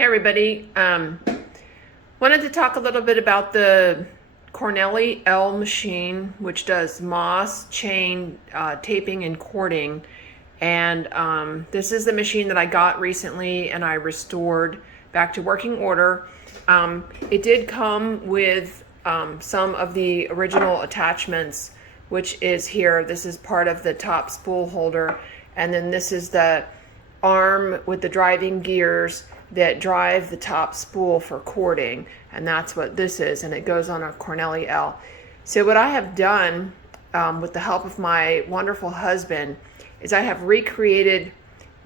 Hey everybody, wanted to talk a little bit about the Cornely L machine, which does moss, chain, taping, and cording. And this is the machine that I got recently and I restored back to working order. It did come with some of the original attachments, which is here. This is part of the top spool holder, and then this is the arm with the driving gears that drive the top spool for cording, and that's what this is, and it goes on a Cornely L. So what I have done with the help of my wonderful husband is I have recreated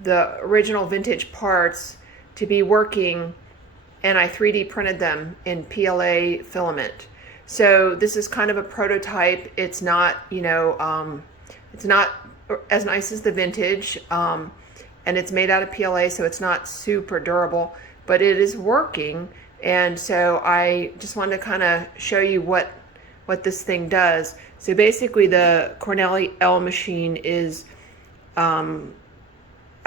the original vintage parts to be working, and I 3D printed them in PLA filament. So this is kind of a prototype. It's not, it's not as nice as the vintage, and it's made out of PLA, so it's not super durable, but it is working. And so I just wanted to kind of show you what this thing does. So basically the Cornely L machine is, I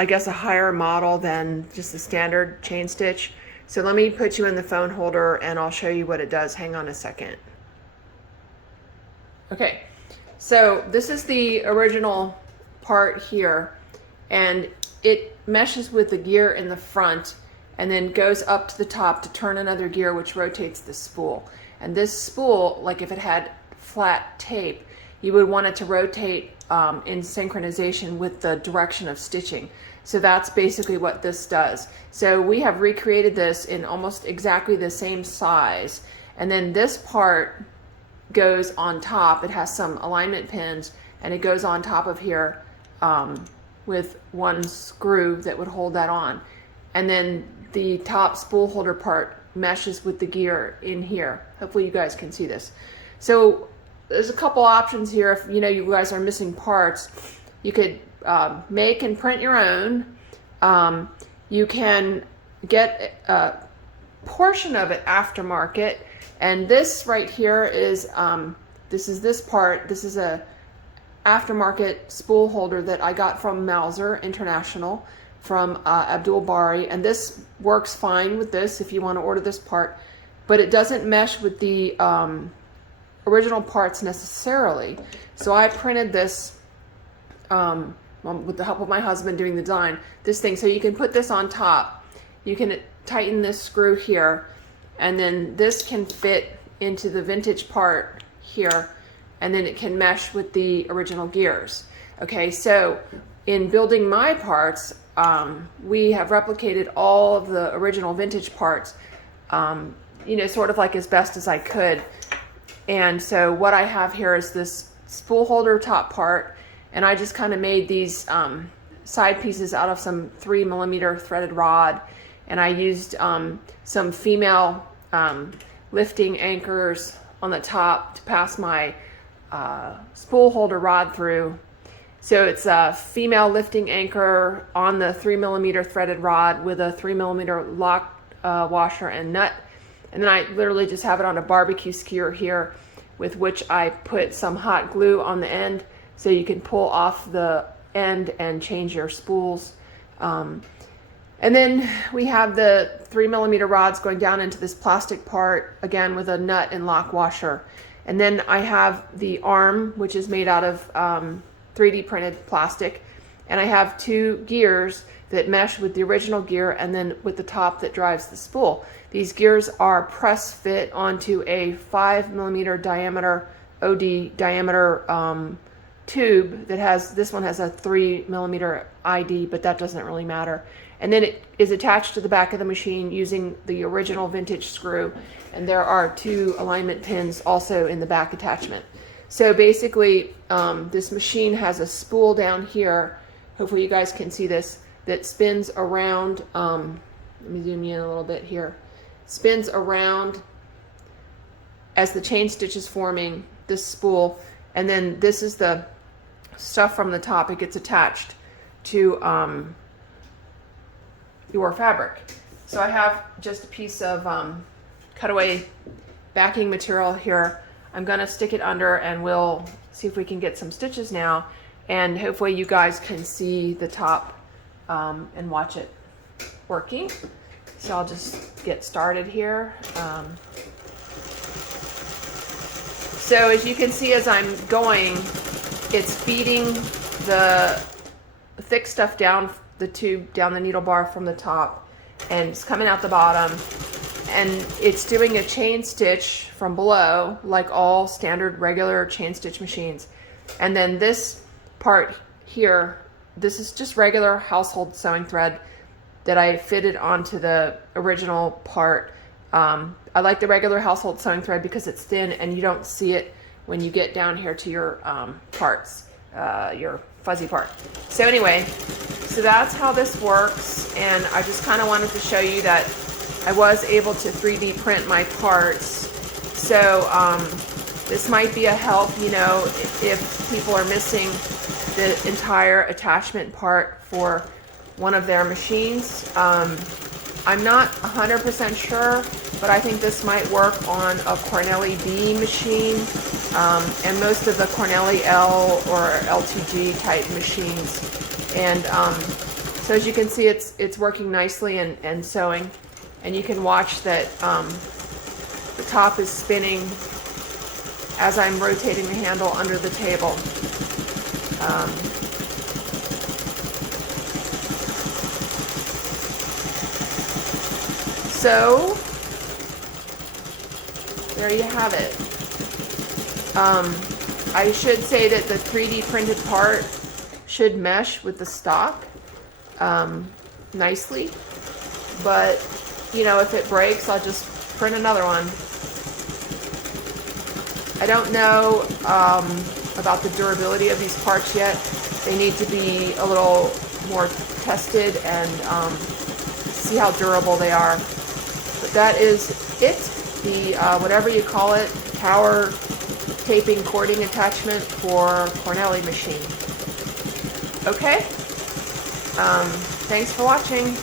guess, a higher model than just the standard chain stitch. So let me put you in the phone holder and I'll show you what it does. Hang on a second. Okay, so this is the original part here, and it meshes with the gear in the front and then goes up to the top to turn another gear, which rotates the spool. And this spool, like if it had flat tape, you would want it to rotate in synchronization with the direction of stitching. So that's basically what this does. So we have recreated this in almost exactly the same size. And then this part goes on top. It has some alignment pins, and it goes on top of here with one screw that would hold that on. And then the top spool holder part meshes with the gear in here. Hopefully you guys can see this. So there's a couple options here. If you guys are missing parts, you could make and print your own. You can get a portion of it aftermarket. And this right here is, this is this part. This is a aftermarket spool holder that I got from Mauser International from Abdul Bari, and this works fine with this if you want to order this part, but it doesn't mesh with the original parts necessarily. So I printed this with the help of my husband doing the design, this thing, so you can put this on top. You can tighten this screw here, and then this can fit into the vintage part here, and then it can mesh with the original gears. Okay, so in building my parts, we have replicated all of the original vintage parts, sort of like as best as I could. And so what I have here is this spool holder top part, and I just kind of made these side pieces out of some 3mm threaded rod, and I used some female lifting anchors on the top to pass my spool holder rod through. So it's a female lifting anchor on the 3mm threaded rod with a 3mm lock washer and nut. And then I literally just have it on a barbecue skewer here, with which I put some hot glue on the end so you can pull off the end and change your spools. And then we have the 3mm rods going down into this plastic part, again with a nut and lock washer. And then I have the arm, which is made out of 3D printed plastic. And I have two gears that mesh with the original gear, and then with the top that drives the spool. These gears are press fit onto a 5mm diameter, OD diameter tube that has, this one has a 3mm ID, but that doesn't really matter. And then it is attached to the back of the machine using the original vintage screw. And there are two alignment pins also in the back attachment. So basically, this machine has a spool down here, hopefully you guys can see this, that spins around, let me zoom in a little bit here, spins around as the chain stitch is forming this spool, and then this is the stuff from the top. It gets attached to your fabric. So I have just a piece of cutaway backing material here. I'm going to stick it under, and we'll see if we can get some stitches now, and hopefully you guys can see the top and watch it working. So I'll just get started here. So as you can see, as I'm going, it's feeding the thick stuff down the tube, down the needle bar from the top, and it's coming out the bottom. And it's doing a chain stitch from below, like all standard regular chain stitch machines. And then this part here, this is just regular household sewing thread that I fitted onto the original part. I like the regular household sewing thread because it's thin and you don't see it when you get down here to your parts, your fuzzy part. So anyway, so that's how this works, and I just kind of wanted to show you that I was able to 3D print my parts. So this might be a help, you know, if people are missing the entire attachment part for one of their machines. I'm not 100% sure, but I think this might work on a Cornely B machine, and most of the Cornely L or L2G type machines. And so as you can see, it's working nicely and sewing. And you can watch that the top is spinning as I'm rotating the handle under the table. So there you have it. I should say that the 3D printed part should mesh with the stock nicely, but you know, if it breaks, I'll just print another one. I don't know about the durability of these parts yet. They need to be a little more tested and see how durable they are. But that is it, the whatever you call it, power taping cording attachment for Cornely machine. Okay, thanks for watching.